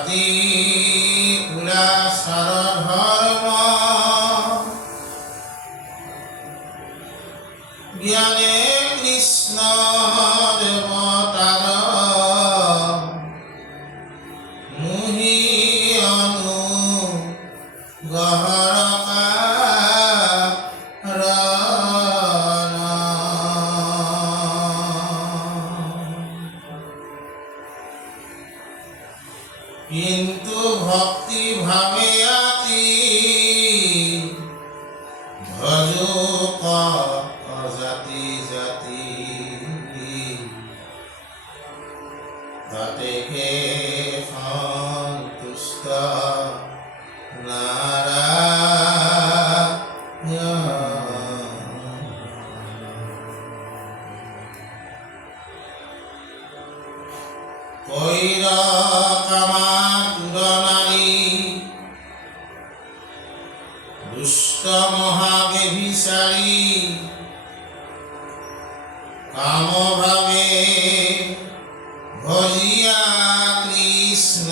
জাতি কুলা সারধর্ম জ্ঞানে কৃষ্ণ দেবতার মুহি অনু গহরকা কিন্তু ভক্তি ভাবে আতি ভজ জাতি জাতি তাতে হে সন্তুষ্ট কৈর কামা তুরনারী দুষ্ট মহাবেভিচারী কামভাবে ভজিয়া কৃষ্ণ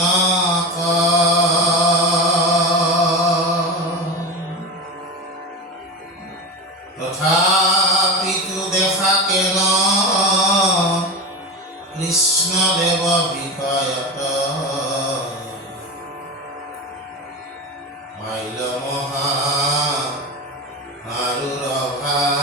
তথাপিতো দেখা কেন কৃষ্ণদেব বিষয়ত মাইল মহা আরুর ভাব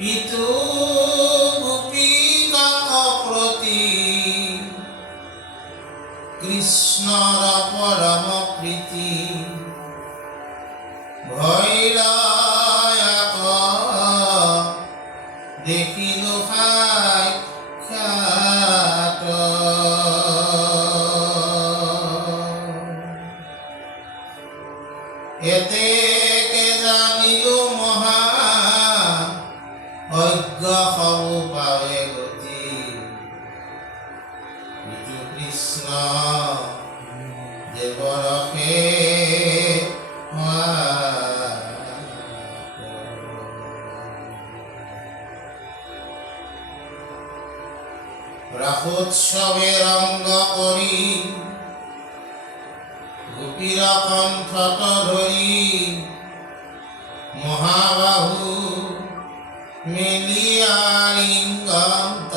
ইটো গোপীকক প্ৰতি কৃষ্ণৰ পৰম প্ৰীতি ভৈৰয়াক দেখিলো সাক্ষাৎ এতেকে জানিলো মহা অজ্ঞ সবু পাৱে গতি ইটো কৃষ্ণ দেৱৰসে ৰাসোৎসৱে ৰংগ কৰি গোপীৰ কণ্ঠত ধৰি মহাবাহু মেলিয়া লিংগন্ত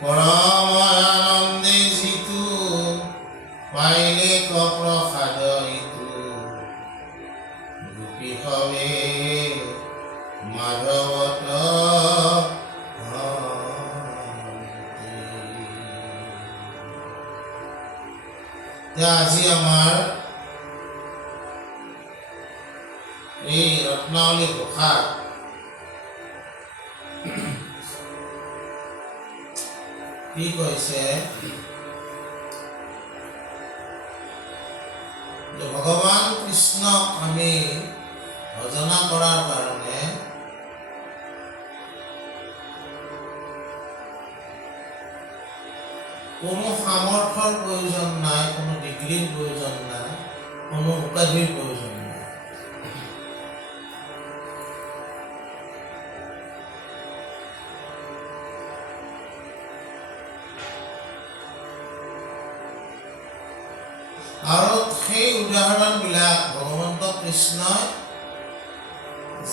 পৰম আনন্দে জিতু পাইলে প্ৰসাদ ইটো গোপী সবে মাধৱত আজি আমাৰ এই ৰত্নাৱলী ঘোষাত কি কৈছে যে ভগৱান কৃষ্ণক আমি ভজনা কৰাৰ কাৰণে কোনো সামৰ্থ্যৰ প্ৰয়োজন নাই, কোনো ডিগ্ৰীৰ প্ৰয়োজন নাই, কোনো উপাধিৰ প্ৰয়োজন নাই। আৰু সেই উদাহৰণবিলাক ভগৱন্ত কৃষ্ণই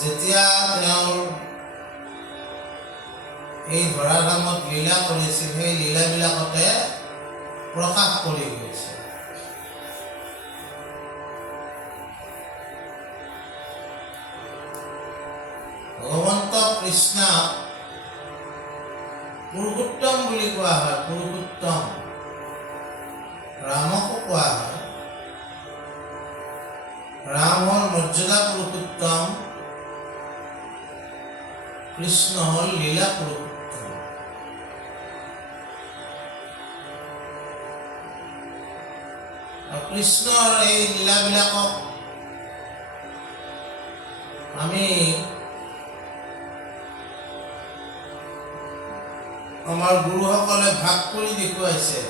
যেতিয়া তেওঁৰ এই ধৰাধামত লীলা কৰিছিল, সেই লীলাবিলাকতে প্ৰকাশ কৰি গৈছে। ভগৱন্ত কৃষ্ণক পুৰুষোত্তম বুলি কোৱা হয়, পুৰুষোত্তম। ৰামকো কোৱা হয়। ৰাম হ'ল মৰ্যাদা পুৰুষোত্তম, কৃষ্ণ হ'ল লীলা পুৰুষোত্তম। কৃষ্ণৰ এই লীলাবিলাকক আমি আমাৰ গুৰুসকলে ভাগ কৰি দেখুৱাইছে।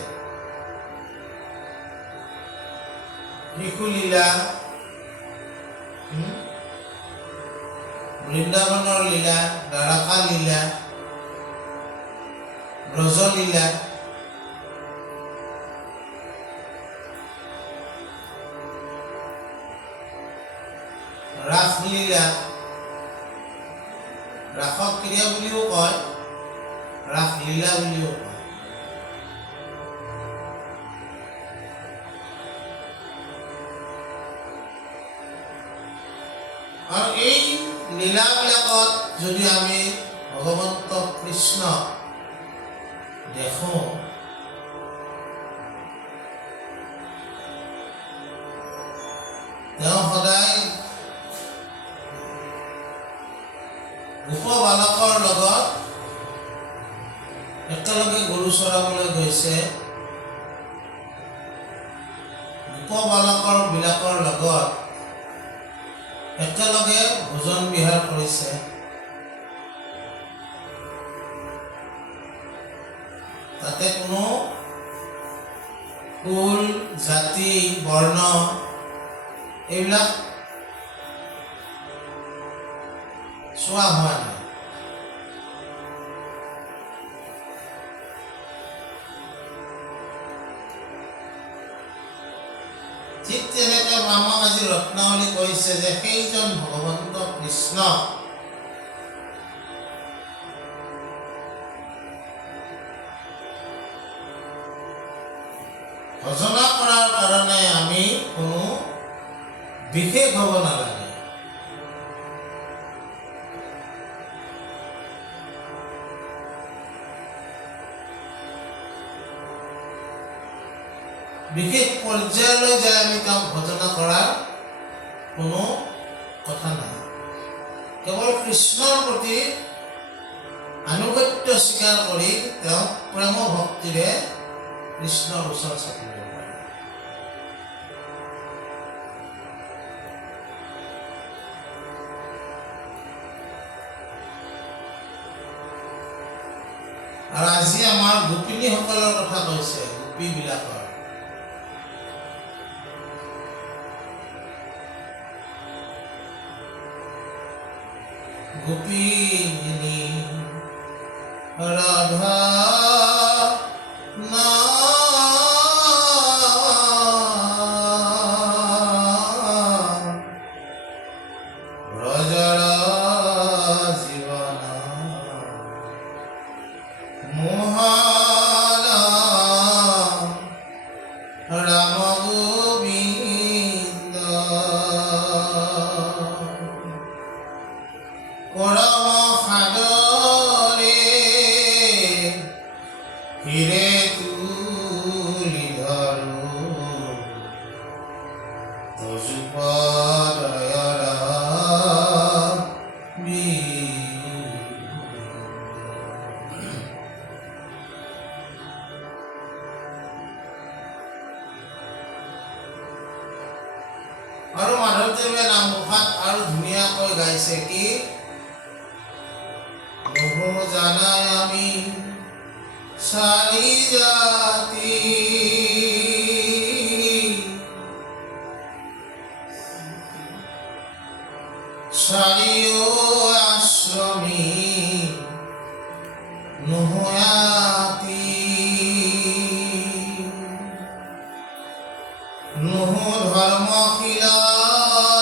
শিশুলীলা, বৃন্দাবনৰ লীলা, দ্বাৰকা লীলা, ব্ৰজলীলা, ৰাসলীলা, ৰাসক ক্ৰিয়া বুলিও কয়, ৰাসলীলা বুলিও কয়। আৰু এই লীলাবিলাকত যদি আমি ভগৱন্ত কৃষ্ণ দেখোঁ, তেওঁ সদায় গোপ বালকৰ লগত একেলগে গৰু চৰাবলৈ গৈছে, গোপ বালকৰ বিলাকৰ লগত একেলগে ভোজন বিহাৰ কৰিছে। তাতে কোনো কুল, জাতি, বৰ্ণ এইবিলাক চোৱা হোৱা নাই। ঠিক তেনেকৈ আমাক আজি ৰত্নাৱলী কৈছে যে সেইজন ভগৱন্ত কৃষ্ণ ভজনা কৰাৰ কাৰণে আমি কোনো বিশেষ হ'ব নালাগে। বিশেষ পৰ্যায়লৈ যায় আমি তেওঁক ভজনা কৰাৰ কোনো কথা নাই। কেৱল কৃষ্ণৰ প্ৰতি আনুগত্য স্বীকাৰ কৰি তেওঁক প্ৰেম ভক্তিৰে কৃষ্ণৰ ওচৰত চাপিব পাৰে। আৰু আজি আমাৰ গোপিনীসকলৰ কথা কৈছে, গোপীবিলাকৰ। গোপিনী ৰাধা না ব্ৰজৰ জীবন মোহন ৰাম গোবিন্দ পৰম সাদৰে হিৰে তুলি ধৰো তজুপদয়ৰা আৰু মাধৱদেৱে নামঘোষাত আৰু ধুনীয়াকৈ গাইছে কি নহো জানাই আমি চাৰি জাতি চাৰিও আশ্ৰমী নোহোয়াতি নহো ধৰ্মশীল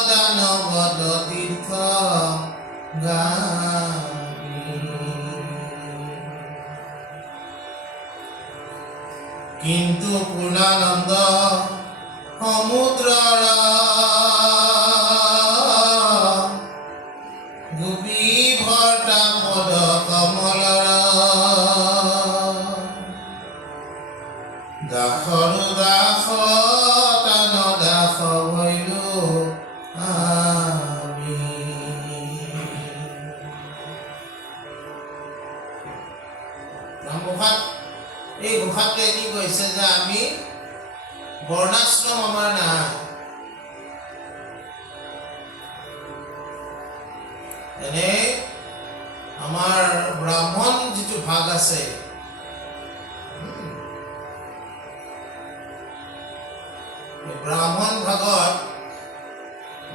দানৱত তীৰ্থ কিন্তু পূৰ্ণানন্দ সমুদ্ৰৰ গোপী ভৰ্তা পদ কমলৰ দাসৰো দাস তান দাস ভৈলো আমি। নামঘোষাত এই ঘোষাটোৱে কি কৈছে যে আমি বৰ্ণাশ্ৰম আমাৰ নাই। এনে আমাৰ ব্ৰাহ্মণ যিটো ভাগ আছে, ব্ৰাহ্মণ ভাগত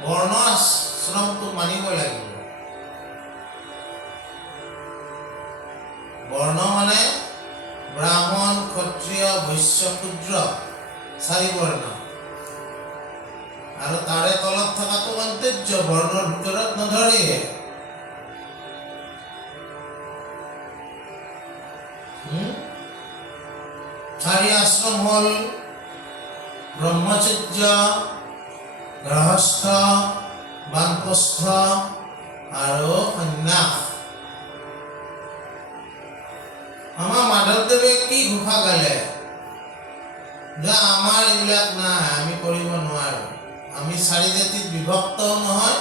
বৰ্ণাশ্ৰমটো মানিবই লাগিব। বৰ্ণ মানে ব্ৰাহ্মণ, ক্ষত্ৰিয়, বৈশ্য, শূদ্ৰ, চাৰি বৰ্ণ। আৰু তাৰে তলত থকাটো অন্তৰ্য বৰ্ণৰ ভিতৰত নধৰে। চাৰি আশ্ৰম হ'ল ব্ৰহ্মচৰ্য, গৃহস্থ, বানপ্ৰস্থ আৰু সন্ন্যাস। আমাৰ মাধৱদেৱে কি ঘোষা গালে যে আমাৰ এইবিলাক নাই, আমি কৰিব নোৱাৰো। আমি চাৰি জাতিত বিভক্তও নহয়,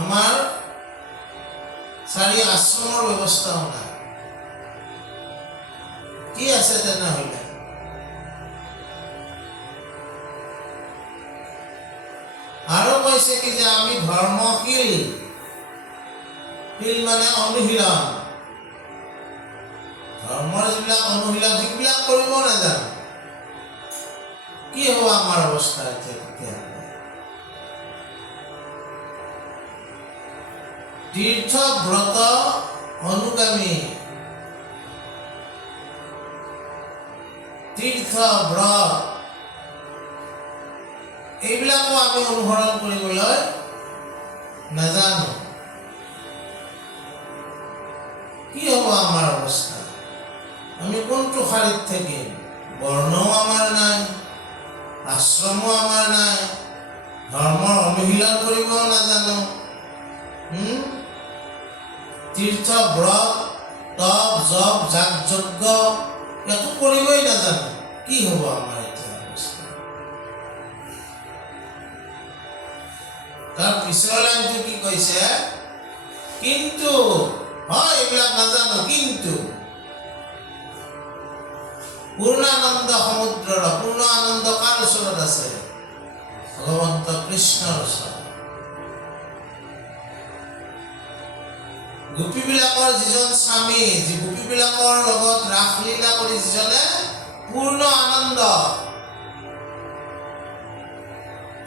আমাৰ চাৰি আশ্ৰমৰ ব্যৱস্থাও নাই। কি আছে তেনেহ'লে? আৰু কৈছে কি যে আমি ধৰ্মশীল, শীল মানে অনুশীলন, ধৰ্মৰ যিবিলাক অনুশীলন সেইবিলাক কৰিব নাজানো। কি হ'ব আমাৰ অৱস্থা এতিয়া? তেতিয়াহ'লে তীৰ্থ ব্ৰত অনুগামী, তীৰ্থ ব্ৰত এইবিলাকো আমি অনুসৰণ কৰিবলৈ নাজানো। কি হ'ব আমাৰ অৱস্থা? আমি কোনটো শাৰীত থাকিম? বৰ্ণও আমাৰ নাই, আশ্ৰমো আমাৰ নাই, ধৰ্মৰ অনুশীলন কৰিব নাজানো, তীৰ্থ ব্ৰত তপ জপ যাগ যজ্ঞ একো কৰিবই নাজানো, কি হ'ব আমাৰ এতিয়া অৱস্থা? তাৰ পিছৰ লাইনটো কি কৈছে? কিন্তু হয় এইবিলাক নাজানো, কিন্তু পূৰ্ণানন্দ সমুদ্ৰৰ পূৰ্ণ আনন্দ কাৰ ওচৰত আছে? ভগৱন্ত কৃষ্ণৰ ওচৰত। গোপীবিলাকৰ যিজন স্বামী, যি গোপীবিলাকৰ লগত ৰাসলীলা কৰি যিজনে পূৰ্ণ আনন্দ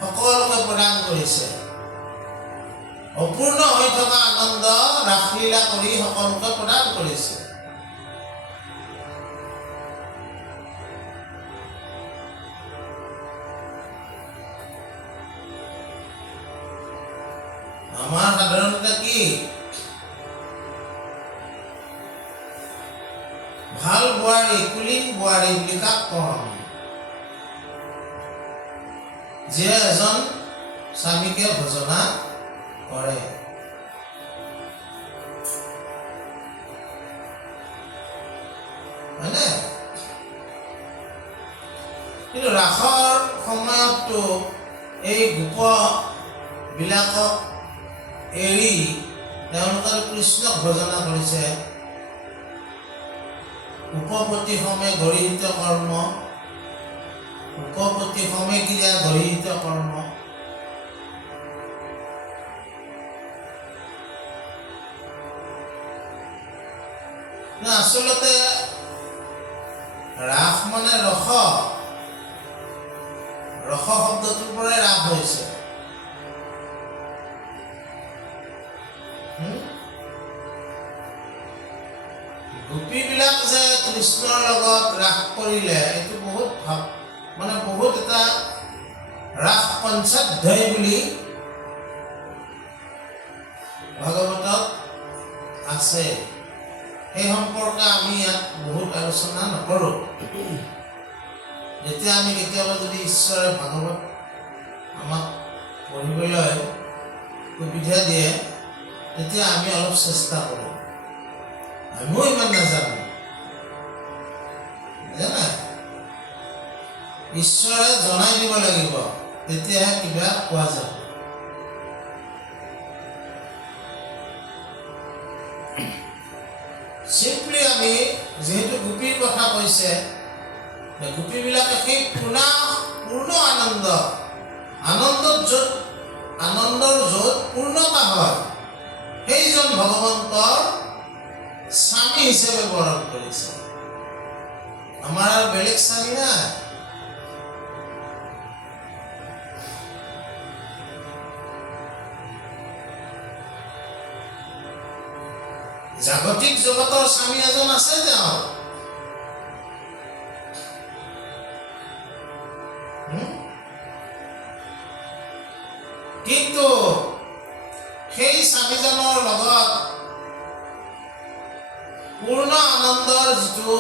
সকলোকে প্ৰদান কৰিছে, অপূৰ্ণ হৈ থকা আনন্দ ৰাসলীলা কৰি সকলোকে প্ৰদান কৰিছে। আমাৰ সাধাৰণতে কি ভাল বোৱাৰী, কুলীন বোৱাৰী বুলি কাক কওঁ আমি? যিয়ে এজন স্বামীকে ভজনা কৰে। হয়নে? কিন্তু ৰাসৰ সময়ততো এই গোপবিলাকক এৰি তেওঁলোকে কৃষ্ণক ভজনা কৰিছে। উপপতি সমে গৰিহিত কৰ্ম, উপপতি সমে ক্ৰিয়া গৰিহিত কৰ্ম। আচলতে ৰাস মানে ৰস, ৰস শব্দটোৰ পৰাই ৰাস হৈছে। গোপীবিলাক যে কৃষ্ণৰ লগত ৰাস কৰিলে, এইটো বহুত মানে বহুত এটা ৰাস পঞ্চাধ্যায়ী বুলি ভাগৱতত আছে। সেই সম্পৰ্কে আমি ইয়াত বহুত আলোচনা নকৰোঁ। যেতিয়া আমি কেতিয়াবা যদি ঈশ্বৰে ভাগৱত আমাক পঢ়িবলৈ সুবিধা দিয়ে, তেতিয়া আমি অলপ চেষ্টা কৰোঁ। আমিও ইমান নাজানো, জানা? ঈশ্বৰে জনাই দিব লাগিব, তেতিয়াহে কিবা পোৱা যাব। চিম্পলি আমি যিহেতু গোপীৰ কথা কৈছে, গোপীবিলাকে সেই পূৰ্ণ আনন্দ, আনন্দৰ য'ত পূৰ্ণতা হয়, সেইজন ভগৱন্তৰ স্বামী হিচাপে বৰণ কৰিছে। আমাৰ আৰু বেলেগ স্বামী নাই। জাগতিক জগতৰ স্বামী এজন আছে তেওঁ। কিন্তু সেই স্বামীজনৰ লগত পূৰ্ণ আনন্দৰ যিটো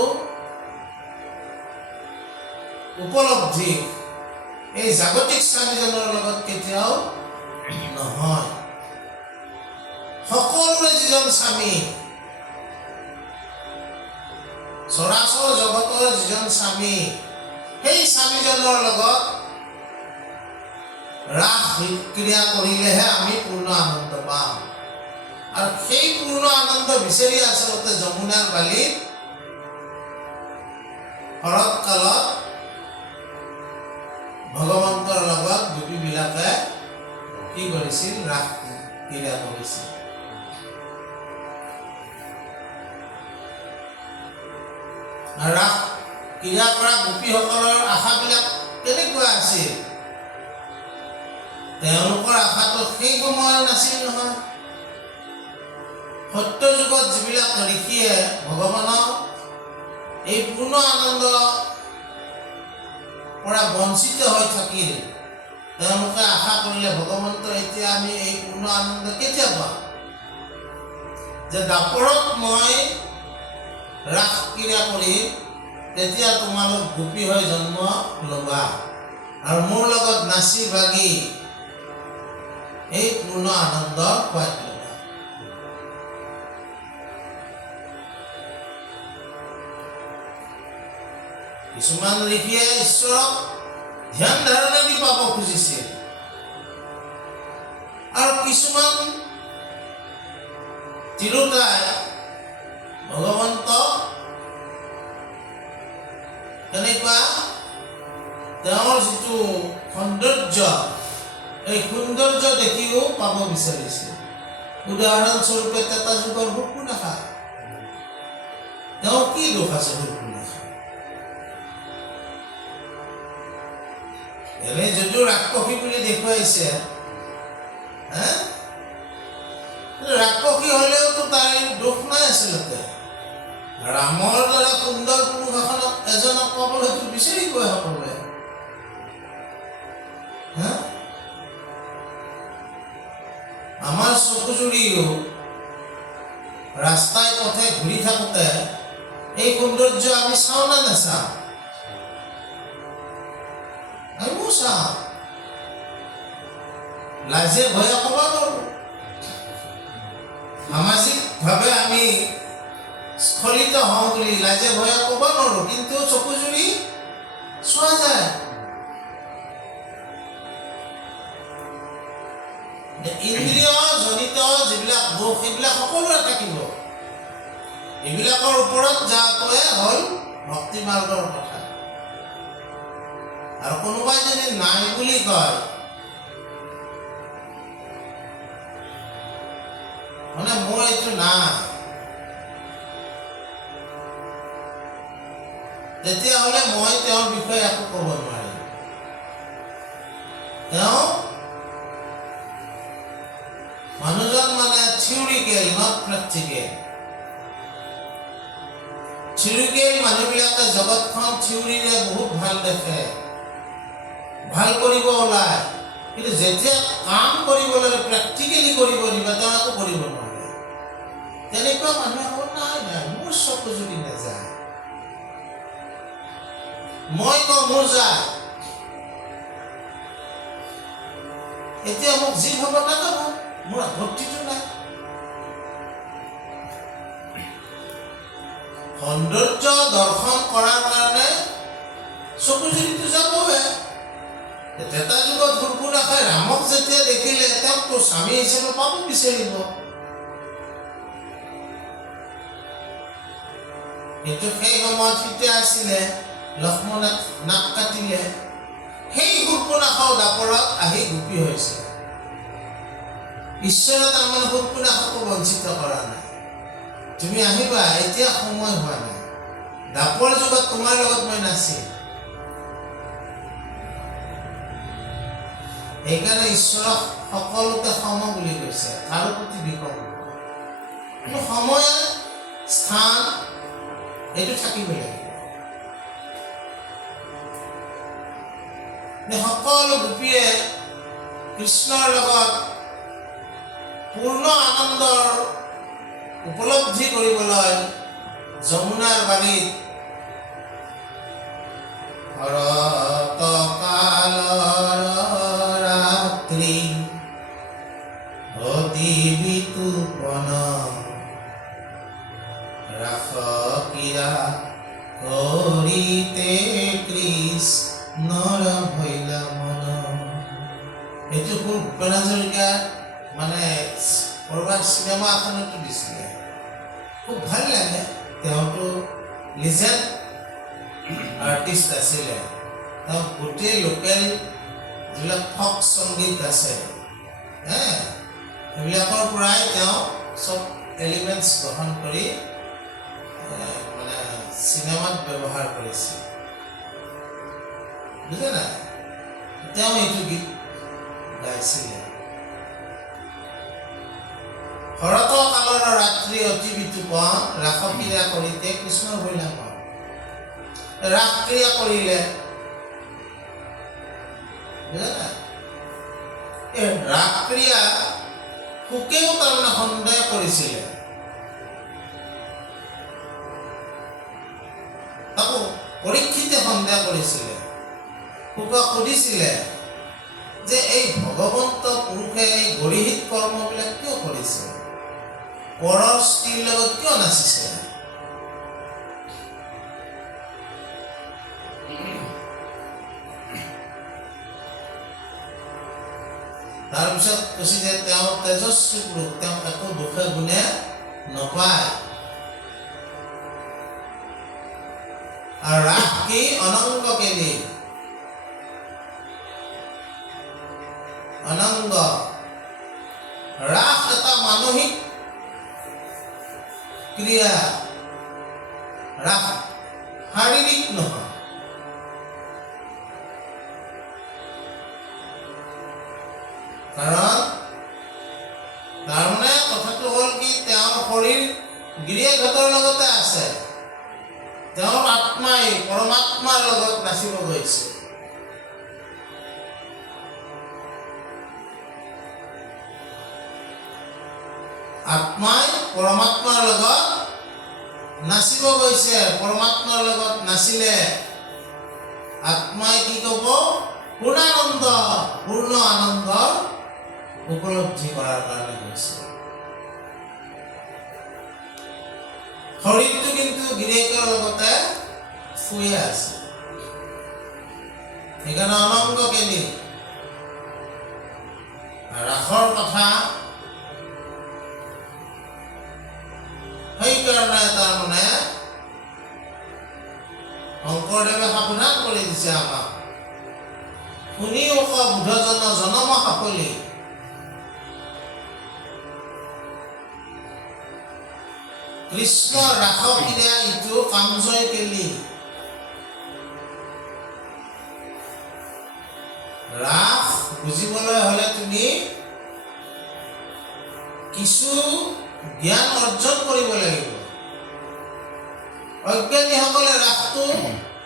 উপলব্ধি, এই জাগতিক স্বামীজনৰ লগত কেতিয়াও নহয়। সকলোৰে যিজন স্বামী, চৰাচৰ জগতৰ যিজন স্বামী, সেই স্বামীজনৰ লগত ৰাস ক্ৰিয়া কৰিলেহে আমি পূৰ্ণ আনন্দ পাম। আৰু সেই পূৰ্ণ আনন্দ বিচাৰি আচলতে যমুনাৰ বালিত শৰৎ কালত ভগৱন্তৰ লগত গোপীবিলাকে কি কৰিছিল? ৰাস ক্ৰিয়া কৰিছিল। ৰাস ক্ৰিয়া কৰা গোপীসকলৰ আশাবিলাক কেনেকুৱা আছিল? তেওঁলোকৰ আশাটো সেই সময়ত নাছিল নহয়। সত্য যুগত যিবিলাক ঋষিয়ে ভগৱানক এই পূৰ্ণ আনন্দ পৰা বঞ্চিত হৈ থাকিল, তেওঁলোকে আশা কৰিলে ভগৱন্ত এতিয়া আমি এই পূৰ্ণ আনন্দ কেতিয়া পাম? যে দাপৰত মই ৰাস ক্ৰিয়া কৰি তেতিয়া তোমালোক গোপী হৈ জন্ম ল'বা আৰু মোৰ লগত নাচি বাগি এই পূৰ্ণ আনন্দৰ সোৱাদ ল'বা। কিছুমান ঋষিয়ে ঈশ্বৰক ধ্যান ধাৰণা দি পাব খুজিছিল, আৰু কিছুমান তিৰোতাই ভগৱন্তক কেনেকুৱা তেওঁৰ যিটো সৌন্দৰ্য, এই সৌন্দৰ্য দেখিও পাব বিচাৰিছিল। উদাহৰণস্বৰূপে এটা যুগৰ শূৰ্পণখা, তেওঁৰ কি দোষ আছে? শূৰ্পণখা এনে যদিও ৰাক্ষসী বুলি দেখুৱাইছে, ৰাক্ষসী হলেওতো তাই দোষ নাই আচলতে। ৰামৰ দৰে সুন্দৰ পুৰুষ এজনক পাবলৈতো বিচাৰিবই সকলোৱে। আমাৰ চকুজুৰিও ৰাস্তাই পথে ঘূৰি থাকোঁতে এই সৌন্দৰ্য আমি চাওঁ নে নাচাওঁ? আমিও চাওঁ। লাজে ভয়ে ক'ব নোৱাৰোঁ। সামাজিকভাৱে আমি স্খলিত হওঁ বুলি লাজে ভয়ে ক'ব নোৱাৰোঁ, কিন্তু চকুজুৰি চোৱা যায়। ইন্দ্ৰিয়জনিত যিবিলাক দোষ সেইবিলাক সকলোৰে থাকিব। এইবিলাকৰ ওপৰত যোৱাটোৱে হ'ল ভক্তি মাৰ্গৰ কথা। আৰু কোনোবাই যদি নাই বুলি কয়, মানে মোৰ এইটো নাই, তেতিয়াহ'লে মই তেওঁৰ বিষয়ে একো ক'ব নোৱাৰিম। তেওঁ মানুহজন মানে থিয়ৰিকেল, নট প্ৰেক্টিকেল। থিয়ৰিকেল মানুহবিলাকে জগতখন থিয়ৰিৰে বহুত ভাল দেখে, ভাল কৰিব ওলায়, কিন্তু যেতিয়া কাম কৰিবলৈ প্ৰেক্টিকেলি কৰিব দিবা তেওঁ একো কৰিব নোৱাৰে। তেনেকুৱা মানুহে ক'ব নাই নাই মোৰ চকু যদি নাযায়, মই কওঁ মোৰ যায়, এতিয়া মোক যি হ'ব তাকে হ'ব, মোৰ আপত্তিটো নাই। সৌন্দৰ্য দৰ্শন কৰাৰ কাৰণে চকুজুৰিটো যাবহে। এটা যুগত শূৰ্পণখাই ৰামক যেতিয়া দেখিলে তেওঁকতো স্বামী হিচাপে পাব বিচাৰিব, কিন্তু সেই সময়ত সীতা আছিলে, লক্ষ্মণে নাক কাটিলে, সেই শূৰ্পণখাও দাপৰত আহি গোপী হৈছে। ঈশ্বৰে তাৰমানে শূৰ্পণখাকো বঞ্চিত কৰা নাই, তুমি আহিবা, এতিয়া সময় হোৱা নাই, দাপৰ যুগত তোমাৰ লগত মই নাছিল। সেইকাৰণে ঈশ্বৰক সকলোতে সম বুলি কৈছে, কাৰো প্ৰতি বিষম। কিন্তু সময় স্থান এইটো থাকিব লাগিব। সকলো গোপীয়ে কৃষ্ণৰ লগত পূৰ্ণ আনন্দৰ উপলব্ধি কৰিবলৈ যমুনাৰ বাৰীত শৰতকালৰ ৰাত্ৰি অতি বিতুপন ৰাস ক্ৰীড়া কৰিতে কৃষ্ণৰ ভৈলা মন। এইটো খুব ভূপেন হাজৰিকাৰ মানে ক'ৰবাত চিনেমা এখনতো দিছিলে, খুব ভাল লাগে। তেওঁতো লিজেণ্ড আৰ্টিষ্ট আছিলে, তেওঁ গোটেই লোকেল যিবিলাক ফক সংগীত আছে সেইবিলাকৰ পৰাই তেওঁ চব এলিমেণ্টছ গ্ৰহণ কৰি মানে চিনেমাত ব্যৱহাৰ কৰিছে, বুজে নাই? তেওঁ এইটো গীত গাইছিলে। শৰত কালৰ ৰাত্ৰি অতি বিতুপন ৰাস ক্ৰীড়া কৰিতে কৃষ্ণৰ ভৈলা মন। ৰাস ক্ৰিয়া কৰিলে, বুজে নাই? এই ৰাস ক্ৰিয়া সুকেও তাৰমানে সন্দেহ কৰিছিলে, তাকো পৰীক্ষিতে সন্দেহ কৰিছিলে। সুকক সুধিছিলে যে এই ভগৱন্ত পুৰুষে এই গৰিহীত কৰ্মবিলাক কিয় কৰিছে, পৰৰ স্ত্ৰীৰ লগত কিয় নাচিছে? তাৰপিছত কৈছে যে তেওঁ তেজস্বী পুৰুষ, তেওঁ একো দুখে গুণে নপায়। আৰু ৰাস কি অনংগ কেলি, অনংগ ৰাস এটা মানসিক ক্ৰিয়া, ৰাস শাৰীৰিক নহয়। কাৰণ তাৰমানে কথাটো হ'ল কি, তেওঁৰ শৰীৰ গিৰিয়েকহঁতৰ লগতে আছে, তেওঁৰ আত্মাই পৰমাত্মাৰ লগত নাচিব গৈছে। আত্মাই পৰমাত্মাৰ লগত নাচিব গৈছে। পৰমাত্মাৰ লগত নাচিলে আত্মাই কি ক'ব? পূৰ্ণানন্দ, পূৰ্ণ আনন্দৰ উপলব্ধি কৰাৰ কাৰণে গৈছে। শৰীৰটো কিন্তু গিৰিয়েকৰ লগতে শুই আছে। সেইকাৰণে অনংগ কেলি। ৰাসৰ কথা সেইকাৰণে তাৰমানে শংকৰদেৱে সাৱধান কৰি দিছে আমাক, শুনি ওখ বুধজন জনম সাফলি। কৃষ্ণ ৰাস ক্ৰীড়া ইটো কামজয় কেলি। ৰাস বুজিবলৈ হলে তুমি কিছু জ্ঞান অৰ্জন কৰিব লাগিব। অজ্ঞানীসকলে ৰাসটো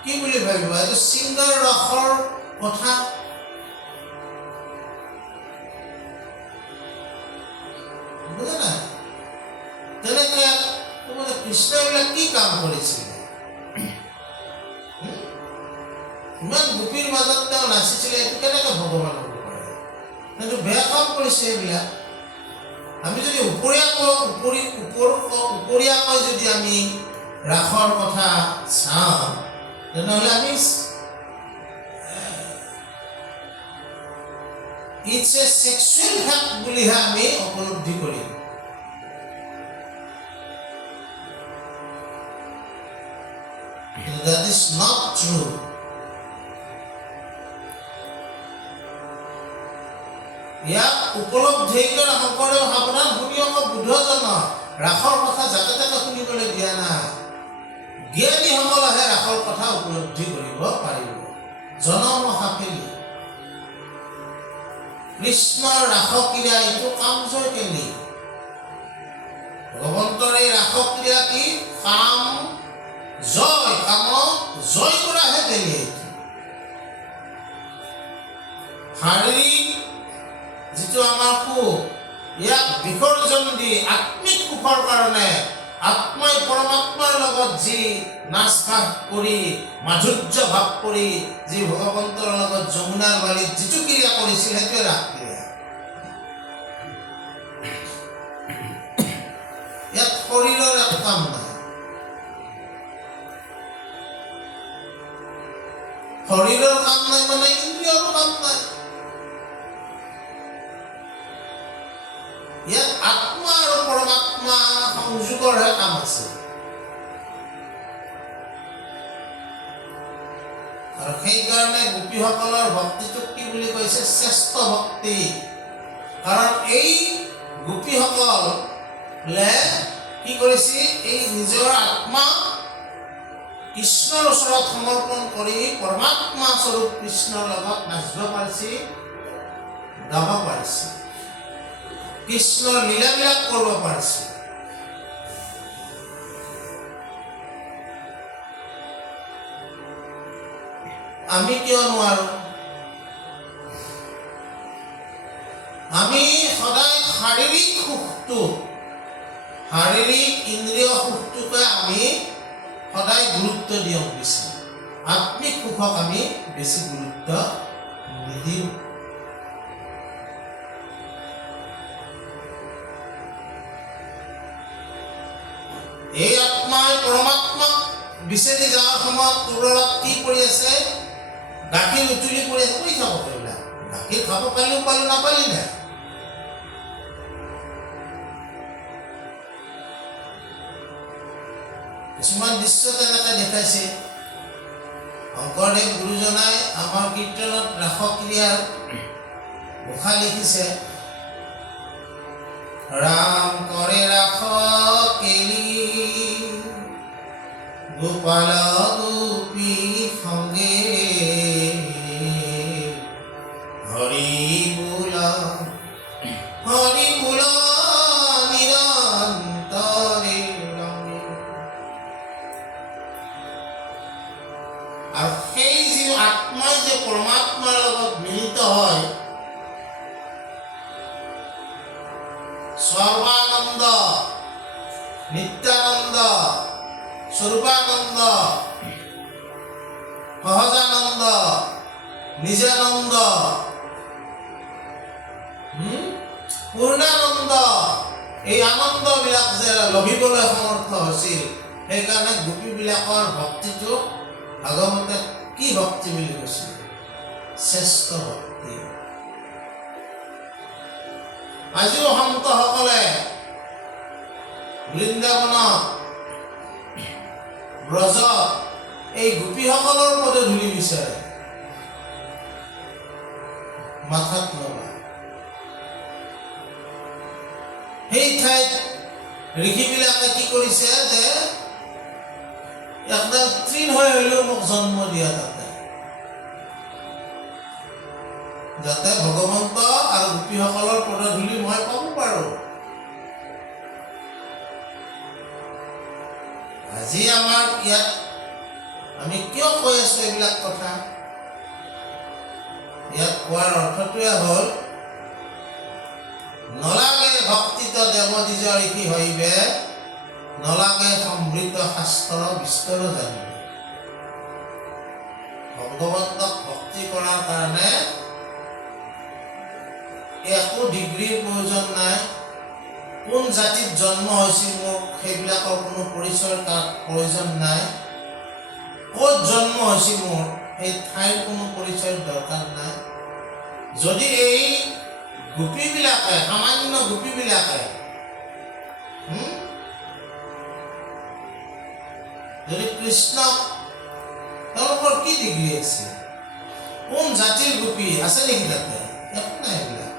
কি বুলি ভাবিব? এইটো সিংহৰ ৰসৰ কথা। বুজা নাই? তেনেকে কৃষ্ণ এইবিলাক কি কাম কৰিছিলে? ইমান গোপীৰ মাজত তেওঁ নাচিছিলে, এইটো কেনেকে ভগৱান হ'ব পাৰে? কিন্তু বেয়া কাম কৰিছে এইবিলাক। আমি যদি উপৰীয়াকৈ যদি আমি ৰাসৰ কথা চাওঁ, তেনেহ'লে আমি ইটছ এ সেক্সুৱেল ফেক্ট বুলিহে আমি উপলব্ধি কৰিম। That is not true. ইয়াক উপলব্ধি কৰা শংকৰদেৱ সাৱধান, শুনি আকৌ বুদ্ধজন ৰাসৰ কথা যাতে তাতে শুনিবলৈ দিয়া নাই। জ্ঞানীসকলেহে ৰাসৰ কথা উপলব্ধি কৰিব পাৰিব। জনম সাফলি কৃষ্ণৰ ৰাস ক্ৰীড়া এইটো কামজয় কেলি। ভগৱন্তৰ এই ৰাস ক্ৰীড়া কি? কাম জয়, কাম জয় কৰাহে কেলি। শাৰীৰিক যিটো আমাৰ সুখ, ইয়াক বিসৰ্জন দি আত্মিক সুখৰ কাৰণে আত্মাই পৰমাত্মাৰ লগত যি নাচ বাস কৰি মাধুৰ্য ভাৱ কৰি যি ভগৱন্তৰ লগত যমুনাৰ বাৰীত যিটো ক্ৰিয়া কৰিছিল, সেইটোৱে ৰাস ক্ৰিয়া। ইয়াত শৰীৰৰ একো কাম নাই। শৰীৰৰ কাম নাই মানে ইন্দ্ৰিয়ৰ কাম নাই। ইয়াত আত্মা আৰু পৰমাত্মা সংযোগৰহে কাম আছে। আৰু সেইকাৰণে গোপীসকলৰ ভক্তিটোক কি বুলি কৈছে? শ্ৰেষ্ঠ ভক্তি। কাৰণ এই গোপীসকলে কি কৰিছে? এই নিজৰ আত্মা কৃষ্ণৰ ওচৰত সমৰ্পণ কৰি পৰমাত্মা স্বৰূপ কৃষ্ণৰ লগত নাচিব পাৰিছে, গাব পাৰিছে, কৃষ্ণৰ লীলাবিলাক কৰিব পাৰিছে। আমি কিয় নোৱাৰো? আমি সদায় শাৰীৰিক সুখটো, শাৰীৰিক ইন্দ্ৰিয় সুখটোকে আমি সদায় গুৰুত্ব দিওঁ বেছি। আত্মিক সুখক আমি বেছি গুৰুত্ব নিদিওঁ। বিচাৰি যোৱাৰ সময়ত তোৰত কি পৰি আছে, গাখীৰ উতলি পৰি আছে, কৰি খাব পাৰিলা, গাখীৰ খাব পাৰিলেও পালো নাপালি নাই। কিছুমান দৃশ্য তেনেকৈ দেখাইছে। শংকৰদেৱ গুৰুজনাই আমাৰ কীৰ্তনত ৰাসক্ৰিয়াৰ ঘোষা লিখিছে, ৰাম কৰে ৰাস কেলি গোপাল গোপী সঙ্গে হৰি বোল নিৰন্তৰে ৰঙে। আৰু সেই যি আত্মাই যে পৰমাত্মাৰ লগত মিলিত হয়, সৰ্বানন্দ, নিত্যানন্দ, স্বৰূপানন্দ, সহজানন্দ, নিজানন্দ, পূৰ্ণানন্দ, এই আনন্দবিলাক যে লভিবলৈ সমৰ্থ হৈছিল, সেইকাৰণে গোপীবিলাকৰ ভক্তিটো ভাগৱতে কি ভক্তি বুলি কৈছিল? শ্ৰেষ্ঠ ভক্তি। আজিও সন্তসকলে বৃন্দাবনত, ব্ৰজত এই গোপীসকলৰ পদধূলি বিচাৰে, মাথাত লগায়। সেই ঠাইত ঋষিবিলাকে কি কৰিছে যে একদম তৃণ হৈ হলেও মোক জন্ম দিয়া তাতে, যাতে ভগৱন্ত আৰু গোপীসকলৰ পদধূলি মই পাব পাৰো। আজি আমাৰ ইয়াত আমি কিয় কৈ আছো এইবিলাক কথা? ইয়াত কোৱাৰ অৰ্থটোৱে হ'ল, নলাগে ভক্তিত দেৱ দ্বিজ ঋষি হইবে, নলাগে সমৃদ্ধ শাস্ত্ৰ বিস্তৰ জানিবে। ভগৱন্তক ভক্তি কৰাৰ কাৰণে একো ডিগ্ৰীৰ প্ৰয়োজন নাই। কোন জাতিত জন্ম হৈছিল মোৰ সেইবিলাকৰ কোনো পৰিচয়ৰ তাত প্ৰয়োজন নাই। ক'ত জন্ম হৈছিল মোৰ সেই ঠাইৰ কোনো পৰিচয়ৰ দৰকাৰ নাই। যদি এই গোপীবিলাকে, সামান্য গোপীবিলাকে যদি কৃষ্ণক, তেওঁলোকৰ কি ডিগ্ৰী আছে? কোন জাতিৰ গোপী আছে নেকি তাতে? একো নাই এইবিলাক।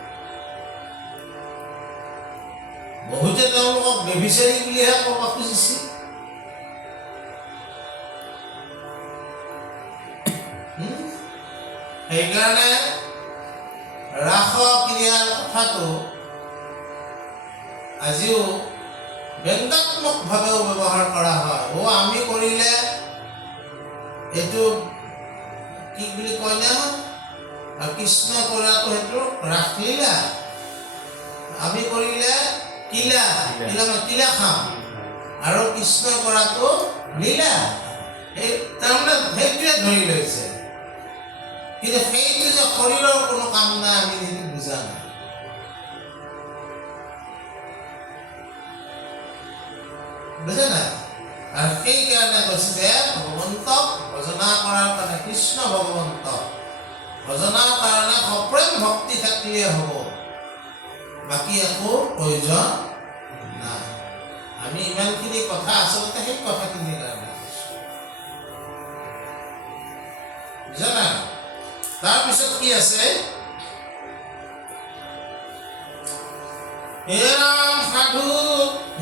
বহুতে তেওঁলোকক বেবিচাৰী বুলিহে ক'ব খুজিছিল। সেইকাৰণে ৰাস ক্ৰিয়াৰ কথাটো আজিও ব্যংগাত্মকভাৱেও ব্যৱহাৰ কৰা হয়। আমি কৰিলে এইটো কি বুলি কয় না, আৰু কৃষ্ণ কৰাটো সেইটো ৰাসলীলা, আমি কৰিলে কিলা, কিলা খাম, আৰু কৃষ্ণ কৰাটো লীলা। এই তাৰমানে সেইটোৱে ধৰি লৈছে, কিন্তু সেইটো যে শৰীৰৰ কোনো কাম নাই, আমি সেইটো বুজা নাই। বুজা নাই? আৰু সেইকাৰণে কৈছে যে ভগৱন্তক ভজনা কৰাৰ কাৰণে, কৃষ্ণ ভগৱন্তক ভজনাৰ কাৰণে সপ্ৰেম ভক্তি থাকিলে হ'ব, বাকী একো প্ৰয়োজন নাই। আমি ইমানখিনি কথা আচলতে সেই কথাখিনিৰ কাৰণে কৈছোঁ, বুজা নাই? তাৰপিছত কি আছে? হে ৰাম সাধু,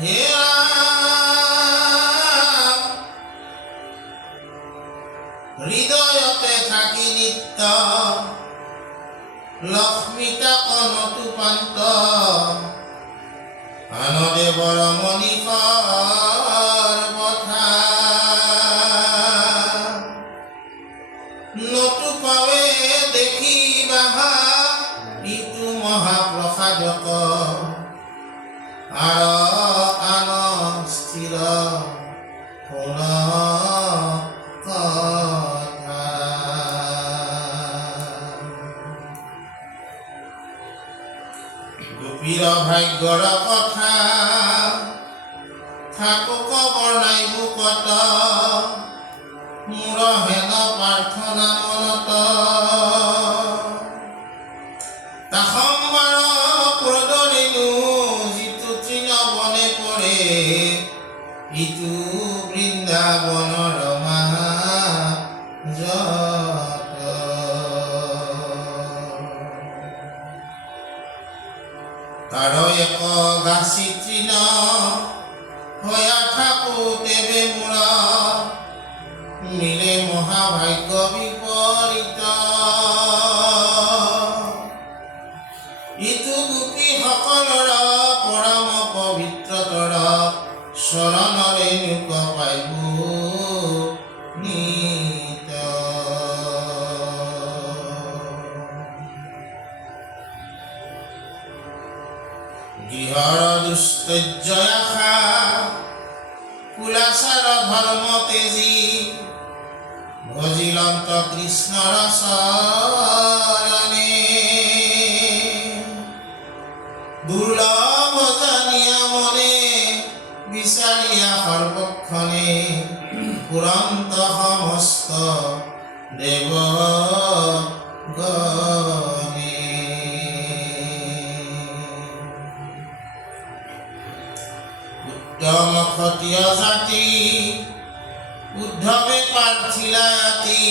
হে ৰাম হৃদয়তে থাকি নিত্য, লক্ষ্মীতা কনতু পান্ত, আনদেৱৰ মণিকৰ বথা, নতু পাৱে দেখি বাহা, ইটো মহাপ্ৰসাদক, আৰ আন স্থিৰ শুন কথা। গোপীৰ ভাগ্যৰ কথা থাকক বৰ্ণাই বুকত, মোৰ হেন প্ৰাৰ্থনা মনত তাসম্বাৰ প্ৰদৰিণু যিটো তৃণ বনে পৰে ইটো বৃন্দাবনৰ মাজত তাৰ এক গাছি তৃণ হয়া থাকোতে বেমূৰ মিলে মহাভাগ্য বিপৰীত ইটো গোপীসকলৰ পৰম পবিত্ৰতৰ চৰণৰে নুক পাইব নিত গৃহৰ দুষ্টৰ্যয় আশা কুলাচাৰ ধৰ্ম তেজী ভজিলন্ত কৃষ্ণৰ চৰণে দুৰ্লভ জানিয়া মনে বিচাৰিয়া সৰ্বক্ষণে পুৰন্ত সমস্ত দেৱগণে উত্তম ক্ষত্ৰিয় জাতি উদ্ধৱে প্ৰাৰ্থিলা আতি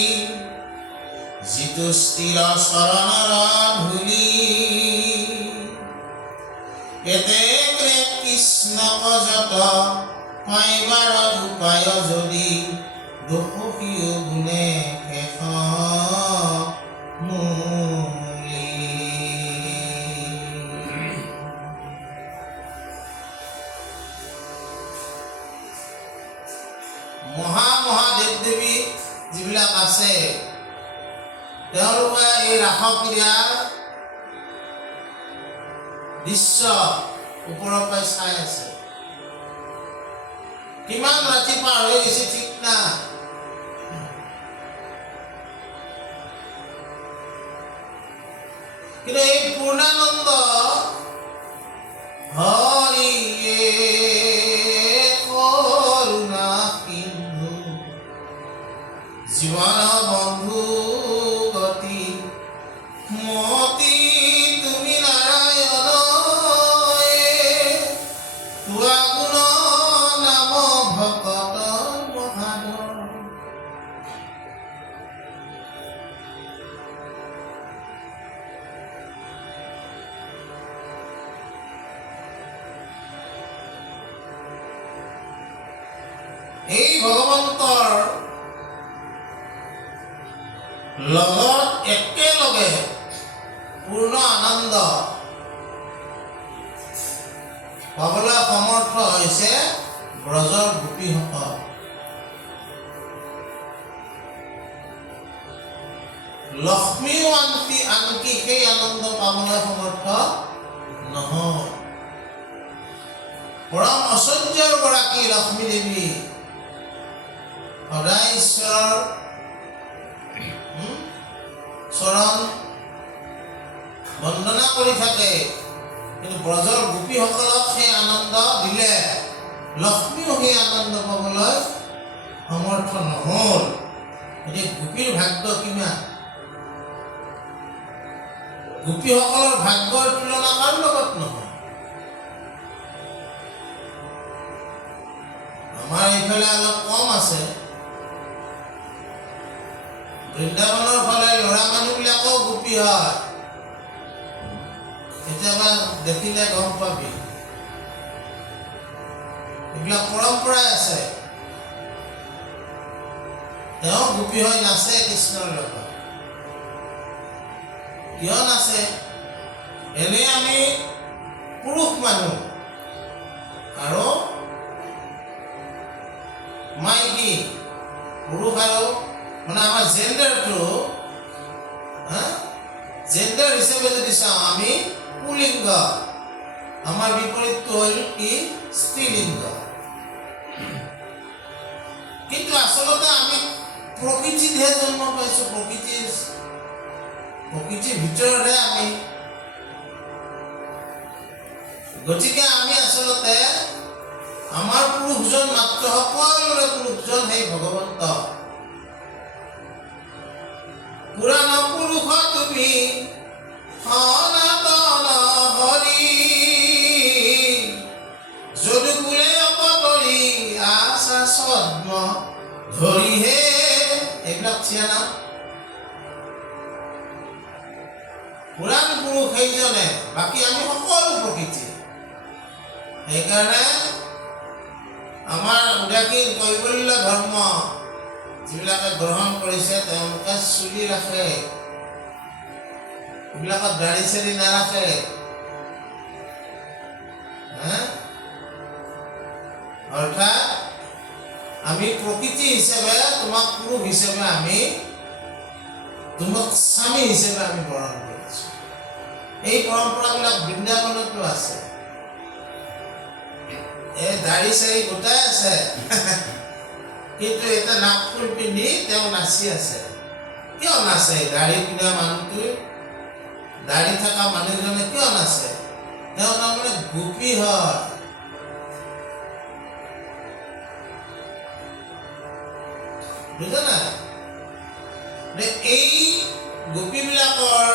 যিটো স্থিৰ চৰণৰ ধূলি এতে কৃষ্ণ যত পাইবাৰ উপায় যদি দোষীও গুণে শেষ মূলি মহাদেৱ দেৱী যিবিলাক আছে তেওঁলোকে এই ৰাসক্ৰিয়াৰ দৃশ্য ওপৰৰ পৰাই চাই আছে কিমান ৰাতি পাৰ হৈ গৈছে ঠিক নাই কিন্তু এই পূৰ্ণানন্দ হৰিয়ে কৰুণা সিন্ধু জীবন বন্ধু গতি মতি তুমি নাৰায়ণ তোয়া গুণ নাম ভকত মহাধৰ এই ভগৱন্তৰ লগত একেলগে পূৰ্ণ আনন্দ পাবলৈ সমৰ্থ হৈছে ব্ৰজৰ গোপীসকল লক্ষ্মীও আনকি সেই আনন্দ পাবলৈ সমৰ্থ নহয় পৰম ঐশ্বৰ্যৰ গৰাকী লক্ষ্মী দেৱী সদায় ঈশ্বৰৰ চৰণ বন্দনা কৰি থাকে কিন্তু ব্ৰজৰ গোপীসকলক সেই আনন্দ দিলে লক্ষ্মীও সেই আনন্দ পাবলৈ সমৰ্থ নহল এতিয়া গোপীৰ ভাগ্য কিমান গোপীসকলৰ ভাগ্যৰ তুলনা কাৰো লগত নহয় আমাৰ এইফালে অলপ কম আছে বৃন্দাবনৰ ফালে ল'ৰা মানুহবিলাকো গোপী হয় কেতিয়াবা দেখিলে গম পাবি এইবিলাক পৰম্পৰাই আছে তেওঁ গোপী হৈ নাচে কৃষ্ণৰ লগত কিয় নাচে এনে আমি পুৰুষ মানুহ আৰু মাইকী পুৰুষ আৰু মানে আমাৰ জেণ্ডাৰটো জেণ্ডাৰ হিচাপে যদি চাওঁ আমি পুলিংগ আমাৰ বিপৰীতটো হ'ল কি স্ত্ৰীলিংগ কিন্তু আচলতে আমি প্ৰকৃতিতহে জন্ম পাইছোঁ প্ৰকৃতিৰ ভিতৰতহে আমি গতিকে আমি আচলতে আমাৰ পুৰুষজন মাত্ৰ সকলোৰে পুৰুষজন সেই ভগৱন্ত পুৰাণ পুৰুষ তুমি সনাতন হৰি যদুকুলে অপতৰি আছা ছদ্ম ধৰি হে এইবিলাক চিয়া নাম পুৰাণ পুৰুষ সেইজনে বাকী আমি সকলো প্ৰকৃতি সেইকাৰণে আমাৰ উদাসীন কৈবল্য ধৰ্ম যিবিলাকে গ্ৰহণ কৰিছে তেওঁলোকে চুলি ৰাখে এইবিলাকত দাড়ি চাৰি নাৰাখে অৰ্থাৎ আমি প্ৰকৃতি হিচাপে তোমাক পুৰুষ হিচাপে আমি তোমাক স্বামী হিচাপে আমি বৰণ কৰিছো এই পৰম্পৰাবিলাক বৃন্দাবনতো আছে এই দাড়ি চাৰি গোটাই আছে কিন্তু এটা নাকফুল পিন্ধি তেওঁ নাচি আছে কিয় নাচে দাড়ি পিন্ধা মানুহটো দাড়ি থকা মানুহজনে কিয় নাচে তেওঁ তাৰমানে গোপী হয় বুজা নাই এই গোপীবিলাকৰ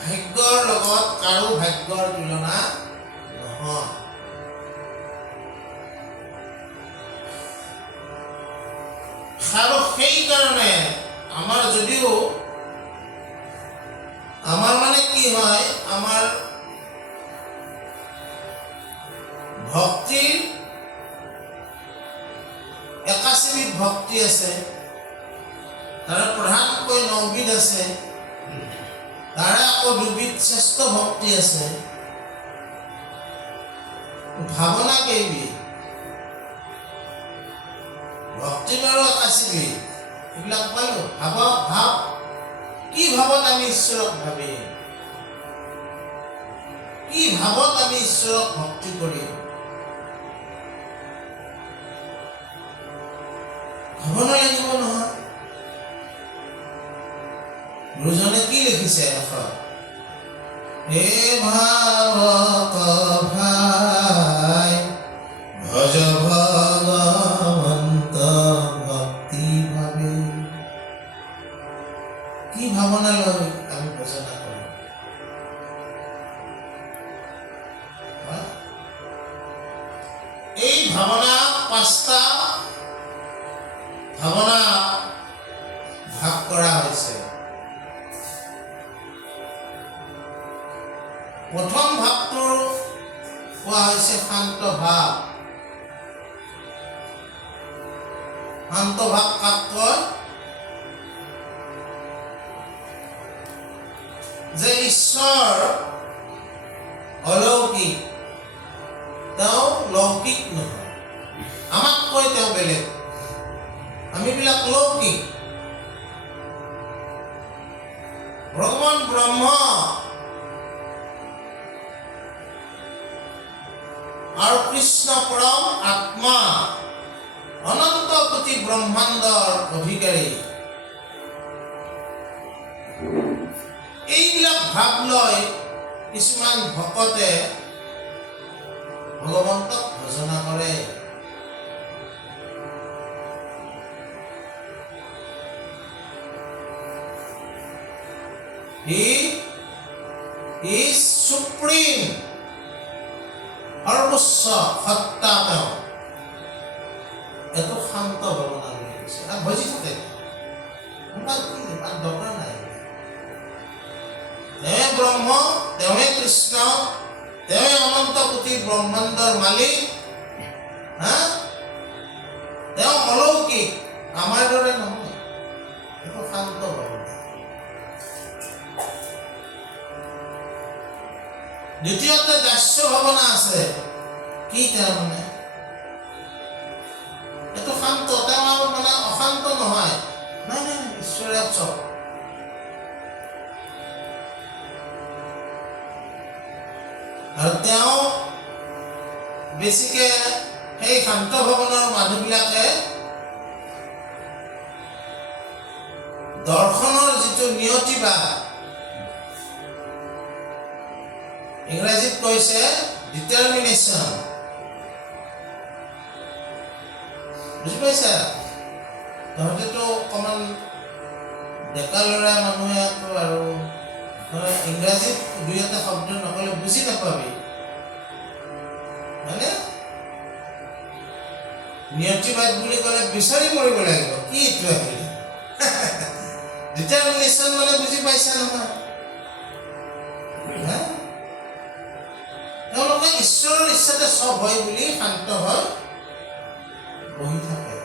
ভাগ্যৰ লগত কাৰো ভাগ্যৰ তুলনা নহয় আৰু সেইকাৰণে আমাৰ যদিও আমাৰ মানে কি হয় আমাৰ ভক্তিৰ 81 বিধ ভক্তি আছে তাৰে প্ৰধানকৈ 9 বিধ আছে তাৰে আকৌ 2 বিধ শ্ৰেষ্ঠ ভক্তি আছে ভাৱনা কেইবিধ ভক্তি বাৰু 81 বিধ এইবিলাক পালো ভাৱ কি ভাৱত আমি ঈশ্বৰক ভাবিম কি ভাৱত আমি ঈশ্বৰক ভক্তি কৰিম ভাৱনা লাগিব নহয় গুৰুজনে কি লিখিছে এখন হে ভাৱক ভাই ভজ ভগৱন্ত ভক্তি ভাবে কি ভাৱনা লৈ আমি ভজনা কৰোঁ এই ভাৱনা 5টা ভাৱনা ভাগ কৰা হৈছে প্ৰথম ভাৱটোৰ কোৱা হৈছে শান্ত ভাৱ শান্ত ভাৱ কাক কয় যে ঈশ্বৰ অলৌকিক তেওঁ লৌকিক নহয় আমাতকৈ তেওঁ বেলেগ আমিবিলাক লৌকিক ভগৱান ব্ৰহ্ম আৰু কৃষ্ণ পৰম আত্মা অনন্ত কোটি ব্ৰহ্মাণ্ডৰ অধিকাৰী এইবিলাক ভাৱ লৈ কিছুমান ভকতে ভগৱন্তক ভজনা কৰে He is supreme সৰ্বোচ্চ সত্তা তেওঁ এইটো শান্ত ভাৱনা বুলি কৈছে আৰু ভজি থাকে দৰকাৰ নাই তেওঁ ব্ৰহ্ম তেওঁৱে কৃষ্ণ তেওঁৱে অনন্ত কোটি ব্ৰহ্মাণ্ডৰ মালিক তেওঁ অলৌকিক আমাৰ দৰে নহয় এইটো শান্ত ভাৱনা দ্বিতীয়তে দাস্য ভাৱনা আছে কি তাৰমানে এইটো শান্ত তেওঁ মানে অশান্ত নহয় নাই নাই ঈশ্বৰে চব আৰু তেওঁ বেছিকে সেই শান্ত ভাৱনাৰ মানুহবিলাকে দৰ্শনৰ যিটো নিয়তিবাদ ইংৰাজীত কৈছে ডিটাৰমিনেশ্যন বুজি পাইছা তহঁতেতো অকণমান ডেকা ল'ৰা মানুহে আৰু ইংৰাজীত দুই এটা শব্দ নকলে বুজি নাপাবি মানে নিয়তিবাদ বুলি ক'লে বিচাৰি মৰিব লাগিব কি এইটো আহিলে ডিটাৰমিনেশ্যন মানে বুজি পাইছা নহয় তেওঁলোকে ঈশ্বৰৰ ইচ্ছাতে চব হয় বুলি শান্ত হয় বহি থাকে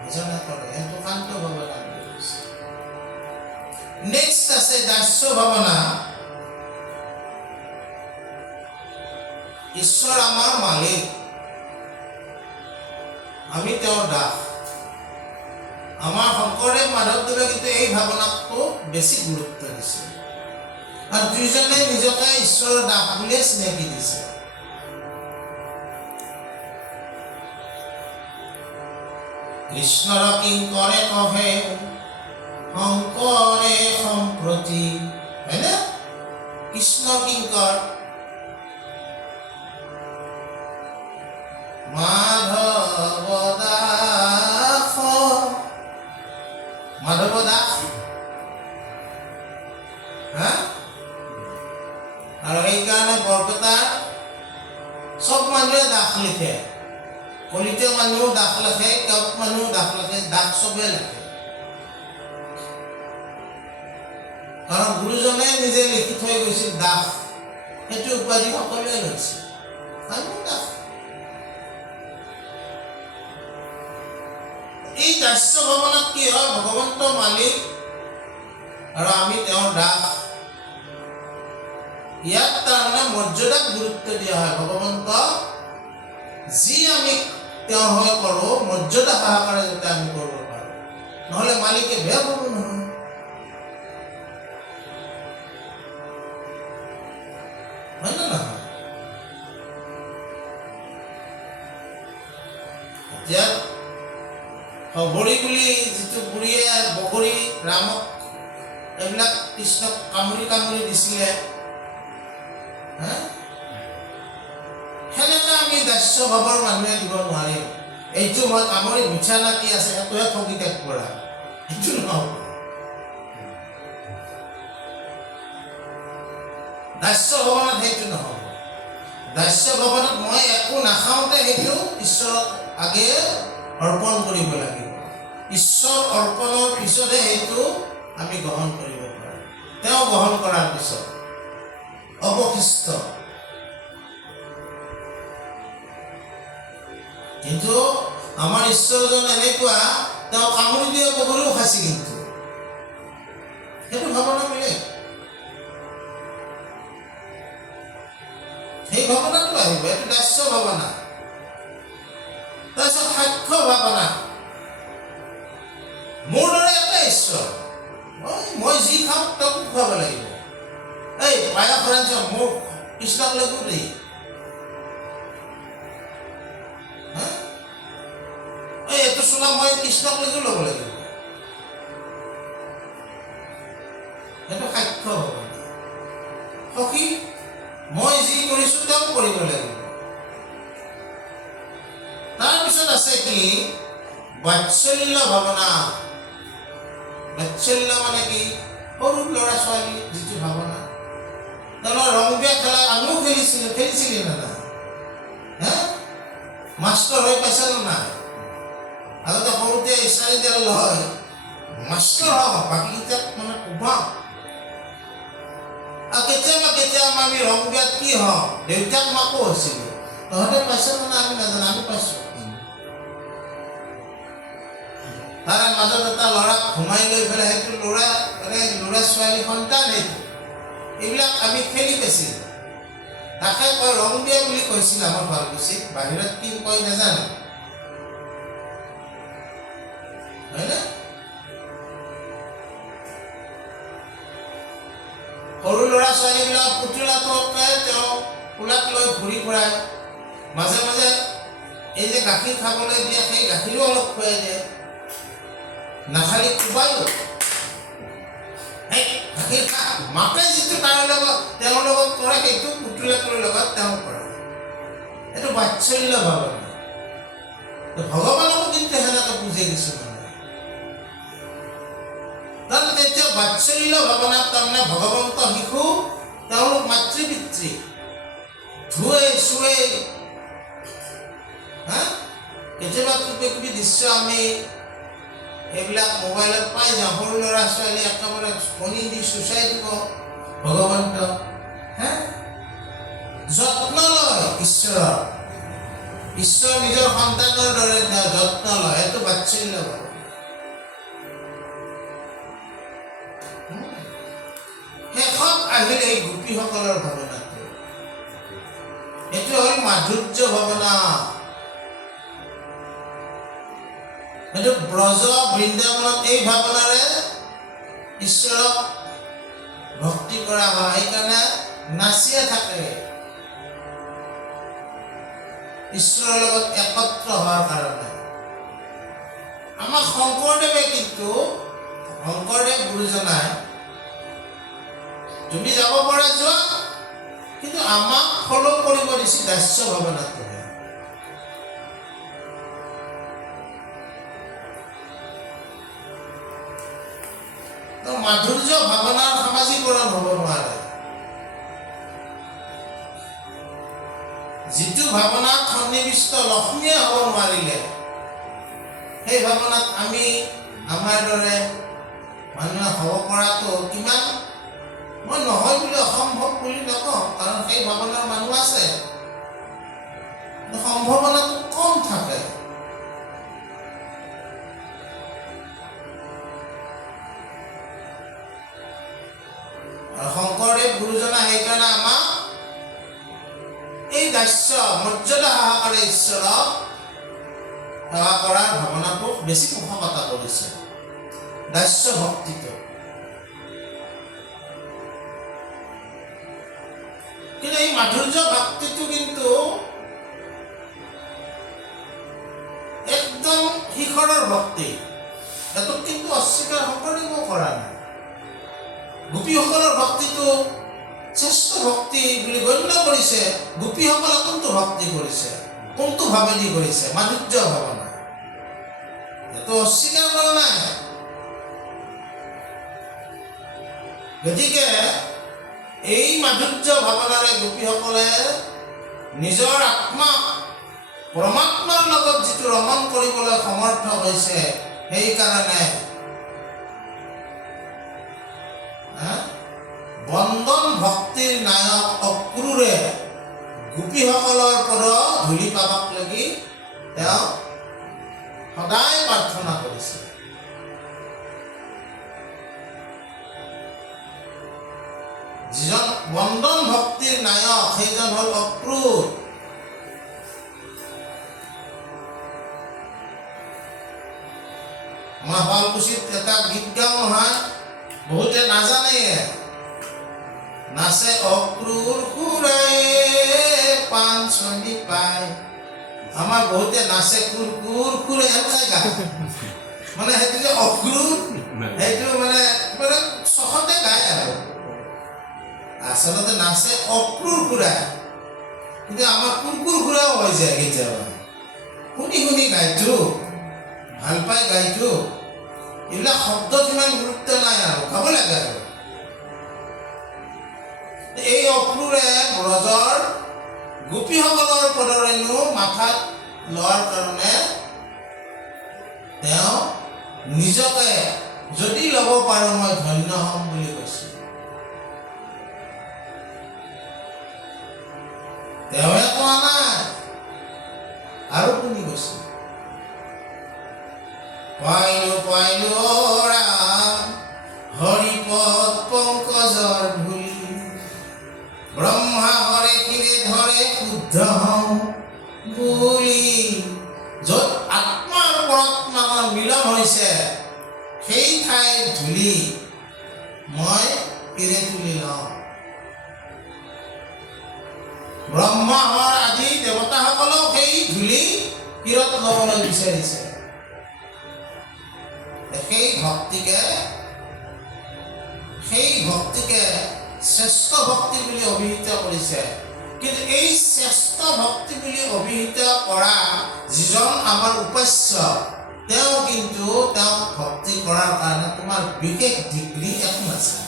বুজা কৰে সেইটো শান্ত ভাৱে কাম কৰিছে নেক্সট আছে দাস্য ভাৱনা ঈশ্বৰ আমাৰ মালিক আমি তেওঁৰ দাস আমাৰ শংকৰদেৱ মাধৱদেৱে কিন্তু এই ভাৱনাটো বেছি গুৰুত্ব দিছে আৰু দুইজনে নিজকে ঈশ্বৰৰ দাস বুলিয়ে চিনাকি দিছে কৃষ্ণৰ কিংকৰে কহে শংকৰে সম্প্ৰতি হয়নে কৃষ্ণ কিংকৰ মাধৱ দাস আৰু সেইকাৰণে বৰপেটাৰ চব মানুহে দাস লিখে কলিতে মানুহেও দাস লিখে কেওট মানুহেও দাস লিখে দাস চবে লিখে কাৰণ গুৰুজনে নিজে লিখি থৈ গৈছিল দাস সেইটো উপাধি সকলোৱে লৈছে আমিও দাস এই দাস্য ভাৱনাত কি হয় ভগৱন্ত মালিক আৰু আমি তেওঁৰ দাস ইয়াত তাৰমানে মৰ্যাদাক গুৰুত্ব দিয়া হয় ভগৱন্ত যি আমি তেওঁৰ হৈ কৰোঁ মৰ্যাদা সহকাৰে যাতে আমি কৰিব পাৰোঁ নহ'লে মালিকে বেয়া পাব নহয় হয় নে নহয় এতিয়া বগৰী বুলি যিটো বুঢ়ীয়ে বগৰী ৰামক এইবিলাক কৃষ্ণক কামুৰি কামুৰি দিছিলে সেনেকৈ আমি দাস্য ভাৱৰ মানুহে দিব নোৱাৰিম এইটো মই কামুৰি মিঠা না কি আছে সেইটোহে ঠগি ত্যাগ কৰা সেইটো নহ'ব দাস্য ভাৱনাত সেইটো নহ'ব দাস্য ভাৱনাত মই একো নাখাওঁতে সেইটো ঈশ্বৰক আগে অৰ্পণ কৰিব লাগিব ঈশ্বৰ অৰ্পণৰ পিছতহে সেইটো আমি গ্ৰহণ কৰিব পাৰোঁ তেওঁ গ্ৰহণ কৰাৰ পিছত অৱশিষ্ট কিন্তু আমাৰ ঈশ্বৰজন এনেকুৱা তেওঁ কামুৰি দিয়া বগৰীও খাইছে কিন্তু সেইটো ভাৱনা বেলেগ সেই ভাৱনাটো আহিব এইটো দাস্য ভাৱনা তাৰপিছত সাক্ষ্য ভাৱনা মোৰ দৰে এটা ঈশ্বৰ মই যি খাওঁ তেওঁক খুৱাব লাগিব এই পায়স ৰাঞ্চ মোৰ কৃষ্ণক লাগো দেই এইটো চোলা মই কৃষ্ণক লাগো ল'ব লাগিব সেইটো সাক্ষ্য ভাৱনা সখী মই যি কৰিছোঁ তেওঁ কৰিব লাগিব তাৰপিছত আছে কি বাৎসল্য ভাৱনা বাৎসল্য মানে কি সৰু ল'ৰা ছোৱালী যিটো ভাৱনা তেওঁলোকৰ ৰং বিয়া খেলা আমিও খেলিছিলি না মাষ্টৰ হৈ পাইছে নাই আগতে সৰুতে ইচাৰি দিয়া লয় মাষ্টৰ হওক বাকীকেইটাক মানে কোবাওঁ আৰু কেতিয়াবা আমি ৰং বিয়াত কি হওঁ দেউতাক মাকো হৈছিলোঁ তহঁতে পাইছে মানে আমি নাজানো আমি পাইছোঁ তাৰে মাজত এটা ল'ৰাক সোমাই লৈ পেলাই সেইটো ল'ৰা ছোৱালী সন্তান সেইটো এইবিলাক আমি খেলি পাইছিলোঁ তাকে কয় ৰং বিয়া বুলি কৈছিল আমাৰ শুৱালকুছিত বাহিৰত কি কয় নাজানো হয়নে সৰু ল'ৰা ছোৱালীবিলাক পুতলাটোকে তেওঁ কোলাত লৈ ঘূৰি ফুৰাই মাজে মাজে এই যে গাখীৰ খাবলৈ দিয়ে সেই গাখীৰো অলপ খুৱাই দিয়ে নাখালি কোবায়ো গাখীৰ খা মাকে যিটো তেওঁৰ লগত কৰে সেইটো পুতলাটোৰ লগত তেওঁ কৰে এইটো বাৎসল্য ভাৱনা ভগৱানকো কিন্তু সেনেকৈ বুজাই দিছোঁ কাৰণ তেতিয়া বাৎসল্য ভাৱনাত তাৰমানে ভগৱন্ত শিশু তেওঁলোক মাতৃ পিতৃ ধুৱে চুৱে কেতিয়াবা কিবি দৃশ্য আমি এইবিলাক মোবাইলত পাই যাওঁ। সৰু ল'ৰা ছোৱালী একেবাৰে কণী দি চুচাই দিব ভগৱন্ত যত্ন লয় ঈশ্বৰৰ। ঈশ্বৰ নিজৰ সন্তানৰ দৰে যত্ন লয়, এইটো বাৎসল্য ভাৱ। শেষত আহিল এই গোপীসকলৰ ভাৱনাটো, এইটো হ'ল মাধুৰ্য ভাৱনা। এইটো ব্ৰজ বৃন্দাবনত এই ভাৱনাৰে ঈশ্বৰক ভক্তি কৰা হয়, সেইকাৰণে নাচিয়ে থাকে ঈশ্বৰৰ লগত একত্ৰ হোৱাৰ কাৰণে। আমাৰ শংকৰদেৱে কিন্তু শংকৰদেৱ গুৰুজনাই তুমি যাব পৰা যোৱা, কিন্তু আমাক ফল' কৰিব দিছে দাস্য ভাৱনাটোহে। মাধুৰ্য ভাৱনাৰ সামাজিকৰণ হ'ব নোৱাৰে। যিটো ভাৱনাত সন্নিৱিষ্ট লক্ষ্মীয়ে হ'ব নোৱাৰিলে, সেই ভাৱনাত আমি আমাৰ দৰে মানুহে হ'ব পৰাটো কিমান, মই নহয় বুলি অসম্ভৱ বুলি নকওঁ, কাৰণ সেই ভাৱনাৰ মানুহ আছে, সম্ভাৱনাটো কম থাকে। শংকৰদেৱ গুৰুজনা সেইকাৰণে আমাক এই দাস্য মৰ্যাদা সহকাৰে ঈশ্বৰক সেৱা কৰাৰ ভাৱনাটো বেছি পোষকতা কৰিছে, দাস্য ভক্তিটো। কিন্তু এই মাধুৰ্য ভক্তিটো কিন্তু একদম শিখৰৰ ভক্তি, এইটোক কিন্তু অস্বীকাৰ শংকৰদেৱো কৰা নাই। গোপীসকলৰ ভক্তিটো শ্ৰেষ্ঠ ভক্তি বুলি গণ্য কৰিছে। গোপীসকলে কোনটো ভক্তি কৰিছে, কোনটো ভাৱেদি কৰিছে? মাধুৰ্য ভাৱনা, এইটো অস্বীকাৰ কৰা নাই। গতিকে এই মাধুৰ্য ভাৱনাৰে গোপীসকলে নিজৰ আত্মাক পৰমাত্মাৰ লগত যিটো ৰমণ কৰিবলৈ সমৰ্থ হৈছে, সেইকাৰণে বন্দন ভক্তিৰ নায়ক অক্ৰূৰে গোপীসকলৰ পৰা ধূলি পাবাক লাগি তেওঁ সদায় প্ৰাৰ্থনা কৰিছে। যিজন বন্দন ভক্তিৰ নায়ক সেইজন হ'ল অক্ৰূৰ। আমাৰ শুৱালকুছিত এটা গীত গাওঁ নহয়, বহুতে নাজানে, নাচে অক্ৰূৰ খুৰাই পাঞ্চনি পায়। আমাৰ বহুতে নাচে কুৰ কুৰ খুৰে এনেকৈ গায়, মানে সেইটো যে অক্ৰূৰ সেইটো মানে চখতে গায় আৰু আচলতে নাচে অক্ৰূৰ খুৰাই, কিন্তু আমাৰ কুৰকুৰ খুৰাও হৈ যায় কেতিয়াবা। শুনি শুনি গাইছো, ভাল পাই গাইছো, এইবিলাক শব্দত ইমান গুৰুত্ব নাই আৰু গাব লাগে আৰু। এই অক্ৰূৰে ব্ৰজৰ গোপীসকলৰ পদৰেণু মাথাত লোৱাৰ কাৰণে তেওঁ নিজকে যদি ল'ব পাৰোঁ মই ধন্য হ'ম বুলি কৈছিল। তেওঁৱে কোৱা নাই, আৰু শুনি গৈছিল। পাইলো পাইলো ৰাম হৰিপদ পংকজৰ ধূলি, ব্ৰহ্মা হৰে কিৰে ধৰে শুদ্ধ হওঁ বুলি। য'ত আত্মা আৰু পৰমাত্মাৰ মিলন হৈছে, সেই ঠাইৰ ধূলি মই কিৰে তুলি লওঁ। ব্ৰহ্মাহৰ আদি দেৱতাসকলক সেই ধূলি কিৰত ল'বলৈ বিচাৰিছে। সেই ভক্তিকে শ্ৰেষ্ঠ ভক্তি বুলি অভিহিত কৰিছে। কিন্তু এই শ্ৰেষ্ঠ ভক্তি বুলি অভিহিত কৰা যিজন আমাৰ উপাস্য তেওঁ কিন্তু তেওঁক ভক্তি কৰাৰ কাৰণে তোমাৰ বিশেষ ডিগ্ৰী একো নাছিল।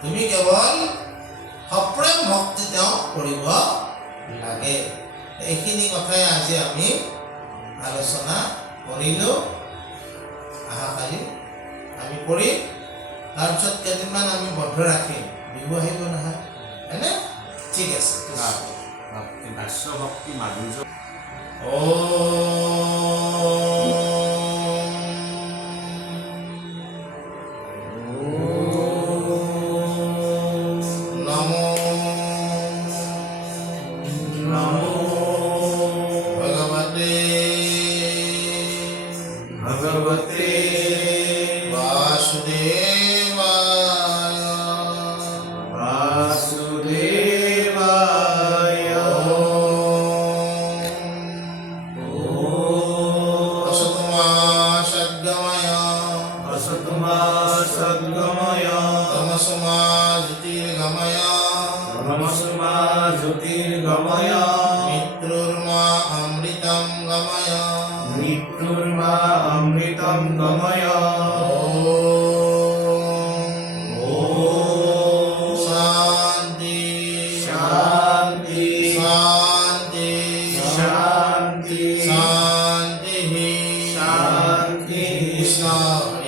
তুমি কেৱল সপ্ৰেম ভক্তি তেওঁক কৰিব লাগে। এইখিনি কথাই আজি আমি আলোচনা কৰিলোঁ। অহাকালি আমি কৰিম। তাৰপিছত কেইদিনমান আমি বন্ধ ৰাখিম, বিহু আহিব নহয়, হয়নে? ঠিক আছে। ভাষ্য ভক্তি মাধুৰ্য भगवते वासुदेवाय असतमा सद्गमय तमसमा ज्योतिर्गमय मृत्युर्मा अमृतं गमय शांति शांति शांति शांति शांति शांति।